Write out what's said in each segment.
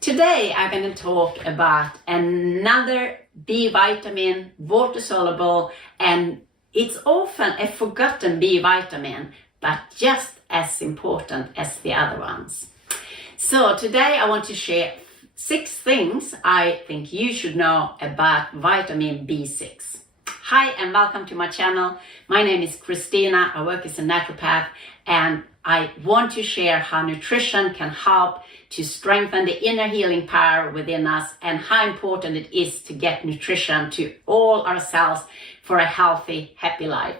Today I'm going to talk about another B vitamin, water soluble, and it's often a forgotten B vitamin, but just as important as the other ones. So today I want to share 6 things I think you should know about vitamin B6. Hi and welcome to my channel. My name is Christina. I work as a naturopath and I want to share how nutrition can help to strengthen the inner healing power within us and how important it is to get nutrition to all our cells for a healthy, happy life.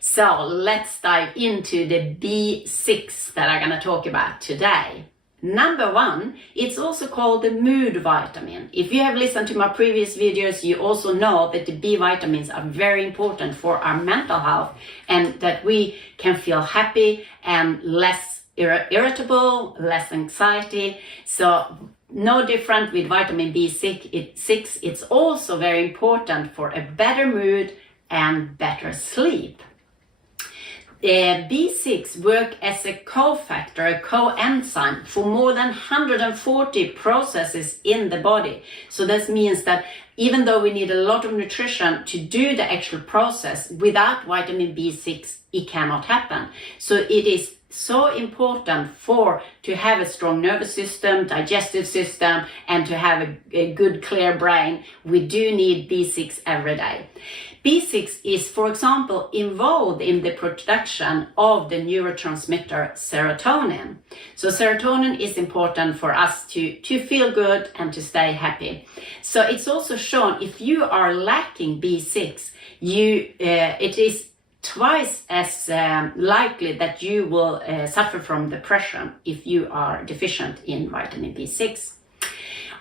So let's dive into the B6 that I'm going to talk about today. Number 1, it's also called the mood vitamin. If you have listened to my previous videos, you also know that the B vitamins are very important for our mental health and that we can feel happy and less irritable, less anxiety. So no different with vitamin B6, it's also very important for a better mood and better sleep. B6 work as a cofactor, a coenzyme for more than 140 processes in the body. So this means that even though we need a lot of nutrition to do the actual process, without vitamin B6 it cannot happen. So it is so important to have a strong nervous system, digestive system, and to have a good clear brain. We do need B6 every day. B6 is, for example, involved in the production of the neurotransmitter serotonin. So serotonin is important for us to feel good and to stay happy. So it's also shown if you are lacking B6, it is twice as likely that you will suffer from depression if you are deficient in vitamin B6.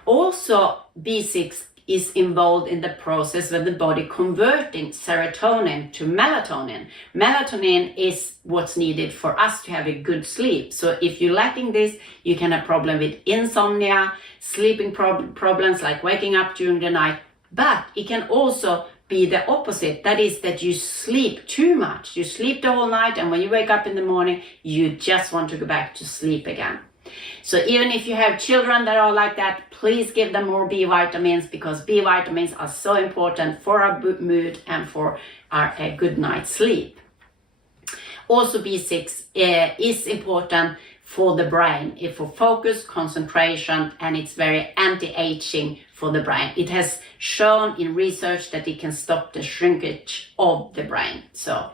Also, B6 is involved in the process of the body converting serotonin to melatonin. Melatonin is what's needed for us to have a good sleep. So if you're lacking this, you can have problem with insomnia, sleeping problems like waking up during the night, but it can also be the opposite. That is that you sleep too much. You sleep the whole night and when you wake up in the morning, you just want to go back to sleep again. So even if you have children that are like that, please give them more B vitamins because B vitamins are so important for our mood and for our good night's sleep. Also B6 is important for the brain, for focus, concentration, and it's very anti-aging for the brain. It has shown in research that it can stop the shrinkage of the brain. So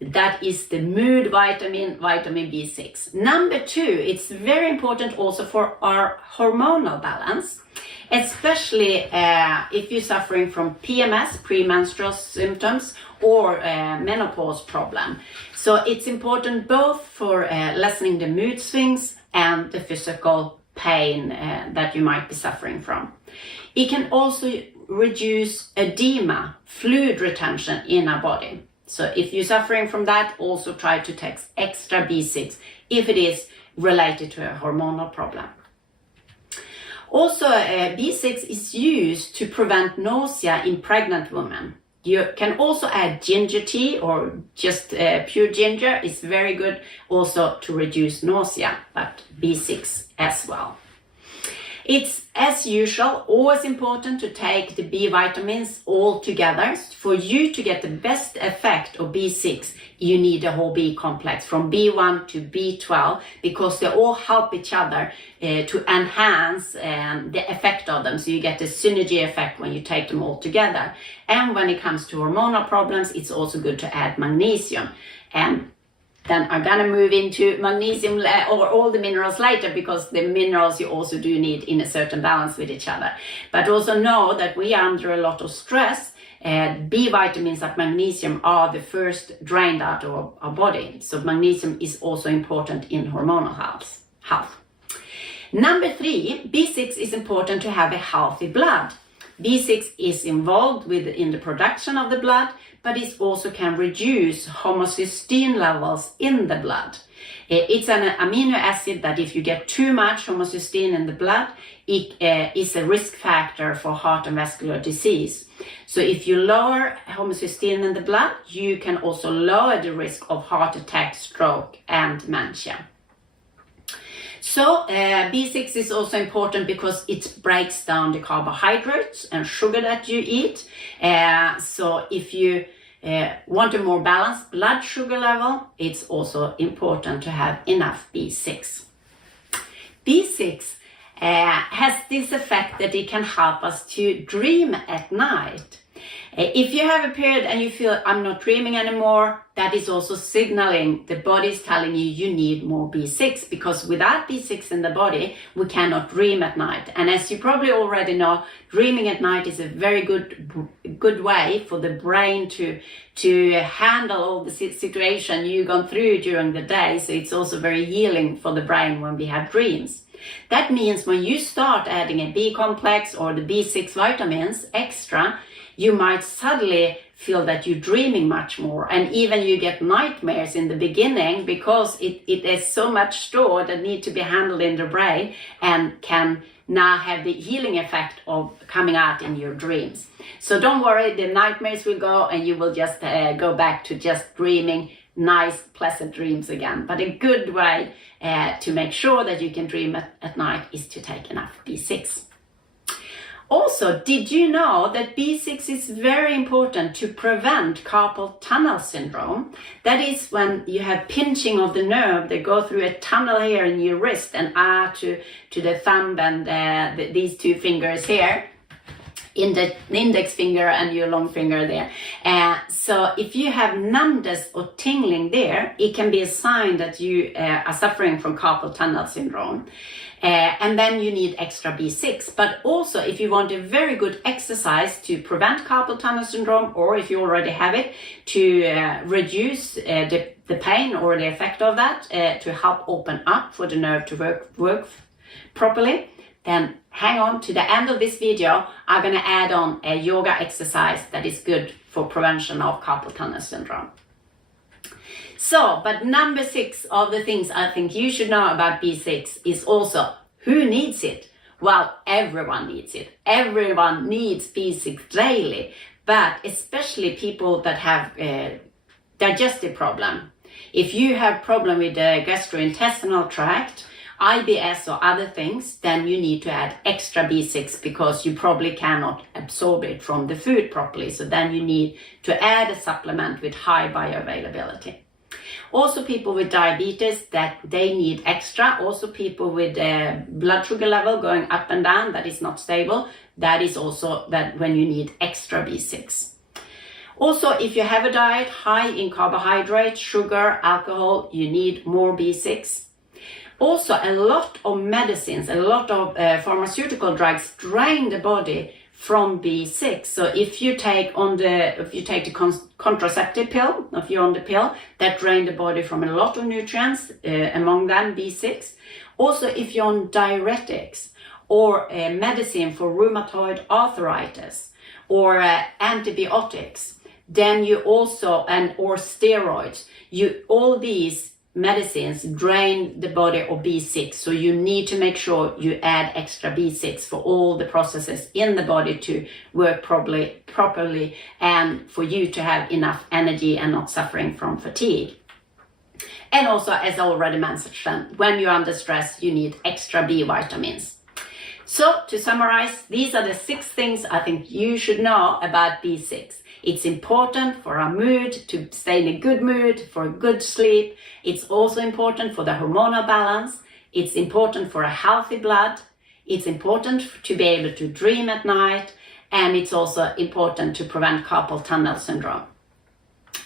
that is the mood vitamin, vitamin B6. Number 2, it's very important also for our hormonal balance, especially if you're suffering from PMS, premenstrual symptoms, or menopause problem. So it's important both for lessening the mood swings and the physical pain that you might be suffering from. It can also reduce edema, fluid retention in our body. So if you're suffering from that, also try to take extra B6 if it is related to a hormonal problem. Also, B6 is used to prevent nausea in pregnant women. You can also add ginger tea or just pure ginger. It's very good also to reduce nausea, but B6 as well. It's, as usual, always important to take the B vitamins all together. For you to get the best effect of B6, you need the whole B complex from B1 to B12 because they all help each other to enhance the effect of them. So you get the synergy effect when you take them all together. And when it comes to hormonal problems, it's also good to add magnesium. And then I'm gonna move into magnesium or all the minerals later because the minerals you also do need in a certain balance with each other. But also know that we are under a lot of stress. B vitamins and magnesium are the first drained out of our body. So magnesium is also important in hormonal health. Number 3, B6 is important to have a healthy blood. B6 is involved in the production of the blood, but it also can reduce homocysteine levels in the blood. It's an amino acid that if you get too much homocysteine in the blood, it is a risk factor for heart and vascular disease. So if you lower homocysteine in the blood, you can also lower the risk of heart attack, stroke, and dementia. So B6 is also important because it breaks down the carbohydrates and sugar that you eat. So if you want a more balanced blood sugar level, it's also important to have enough B6. B6 has this effect that it can help us to dream at night. If you have a period and you feel I'm not dreaming anymore, that is also signaling the body is telling you you need more B6, because without B6 in the body, we cannot dream at night. And as you probably already know, dreaming at night is a very good way for the brain to handle all the situation you've gone through during the day. So it's also very healing for the brain when we have dreams. That means when you start adding a B complex or the B6 vitamins extra, you might suddenly feel that you're dreaming much more, and even you get nightmares in the beginning because it is so much stored that need to be handled in the brain and can now have the healing effect of coming out in your dreams. So don't worry, the nightmares will go and you will just go back to just dreaming nice, pleasant dreams again. But a good way to make sure that you can dream at night is to take enough B6. Also, did you know that B6 is very important to prevent carpal tunnel syndrome? That is when you have pinching of the nerve that go through a tunnel here in your wrist and to the thumb and these two fingers here, in the index finger and your long finger there. So if you have numbness or tingling there, it can be a sign that you are suffering from carpal tunnel syndrome. And then you need extra B6. But also, if you want a very good exercise to prevent carpal tunnel syndrome, or if you already have it, to reduce the pain or the effect of that, to help open up for the nerve to work properly, then hang on to the end of this video. I'm going to add on a yoga exercise that is good for prevention of carpal tunnel syndrome. So, but number 6 of the things I think you should know about B6 is also who needs it? Well, everyone needs it. Everyone needs B6 daily, but especially people that have digestive problem. If you have problem with the gastrointestinal tract, IBS or other things, then you need to add extra B6 because you probably cannot absorb it from the food properly. So then you need to add a supplement with high bioavailability. Also people with diabetes, that they need extra. Also people with blood sugar level going up and down that is not stable, that is also that when you need extra B6. Also, if you have a diet high in carbohydrates, sugar, alcohol, you need more B6. Also, a lot of medicines, a lot of pharmaceutical drugs drain the body from B6. So if you take the contraceptive pill, if you're on the pill, that drain the body from a lot of nutrients, among them B6. Also, if you're on diuretics or medicine for rheumatoid arthritis or antibiotics, then you also, or steroids, all these medicines drain the body of B6, so you need to make sure you add extra B6 for all the processes in the body to work properly and for you to have enough energy and not suffering from fatigue. And also, as I already mentioned, when you're under stress, you need extra B vitamins. So to summarize, these are the 6 things I think you should know about B6. It's important for our mood, to stay in a good mood, for a good sleep. It's also important for the hormonal balance. It's important for a healthy blood. It's important to be able to dream at night. And it's also important to prevent carpal tunnel syndrome.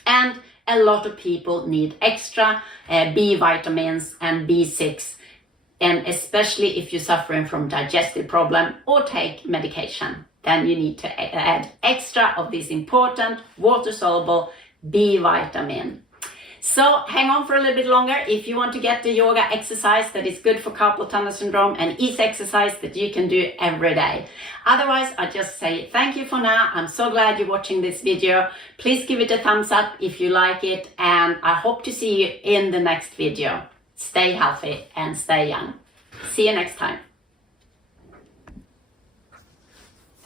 And a lot of people need extra B vitamins and B6. And especially if you're suffering from digestive problem or take medication, then you need to add extra of this important water-soluble B vitamin. So hang on for a little bit longer if you want to get the yoga exercise that is good for carpal tunnel syndrome and easy exercise that you can do every day. Otherwise, I just say thank you for now. I'm so glad you're watching this video. Please give it a thumbs up if you like it, and I hope to see you in the next video. Stay healthy and stay young. See you next time.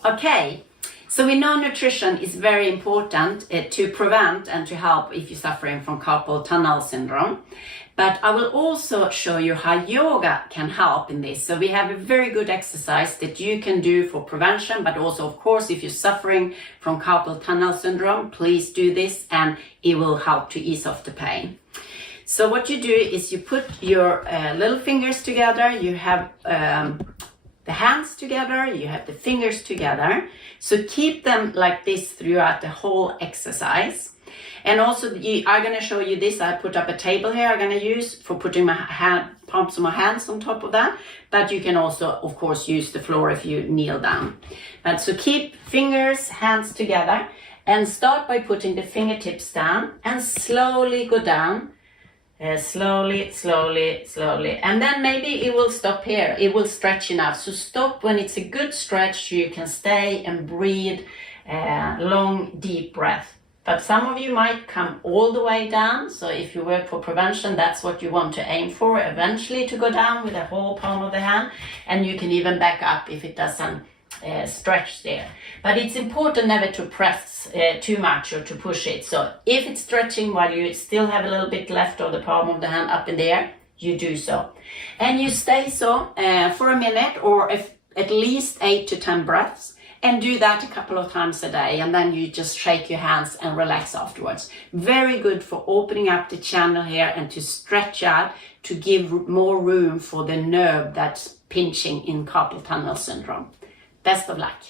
Okay, so we know nutrition is very important to prevent and to help if you're suffering from carpal tunnel syndrome. But I will also show you how yoga can help in this. So we have a very good exercise that you can do for prevention, but also, of course, if you're suffering from carpal tunnel syndrome, please do this and it will help to ease off the pain. So what you do is you put your little fingers together, you have the hands together, you have the fingers together. So keep them like this throughout the whole exercise. And also I'm going to show you this. I put up a table here I'm going to use for putting my palms of my hands on top of that. But you can also, of course, use the floor if you kneel down. But so keep fingers, hands together and start by putting the fingertips down and slowly go down. Slowly, slowly, slowly. And then maybe it will stop here. It will stretch enough. So stop when it's a good stretch. You can stay and breathe long, deep breath. But some of you might come all the way down. So if you work for prevention, that's what you want to aim for, eventually to go down with the whole palm of the hand. And you can even back up if it doesn't stretch there. But it's important never to press too much or to push it. So if it's stretching while you still have a little bit left of the palm of the hand up in the air, you do so. And you stay so for a minute or at least 8 to 10 breaths. And do that a couple of times a day, and then you just shake your hands and relax afterwards. Very good for opening up the channel here and to stretch out to give more room for the nerve that's pinching in carpal tunnel syndrome. Best of luck.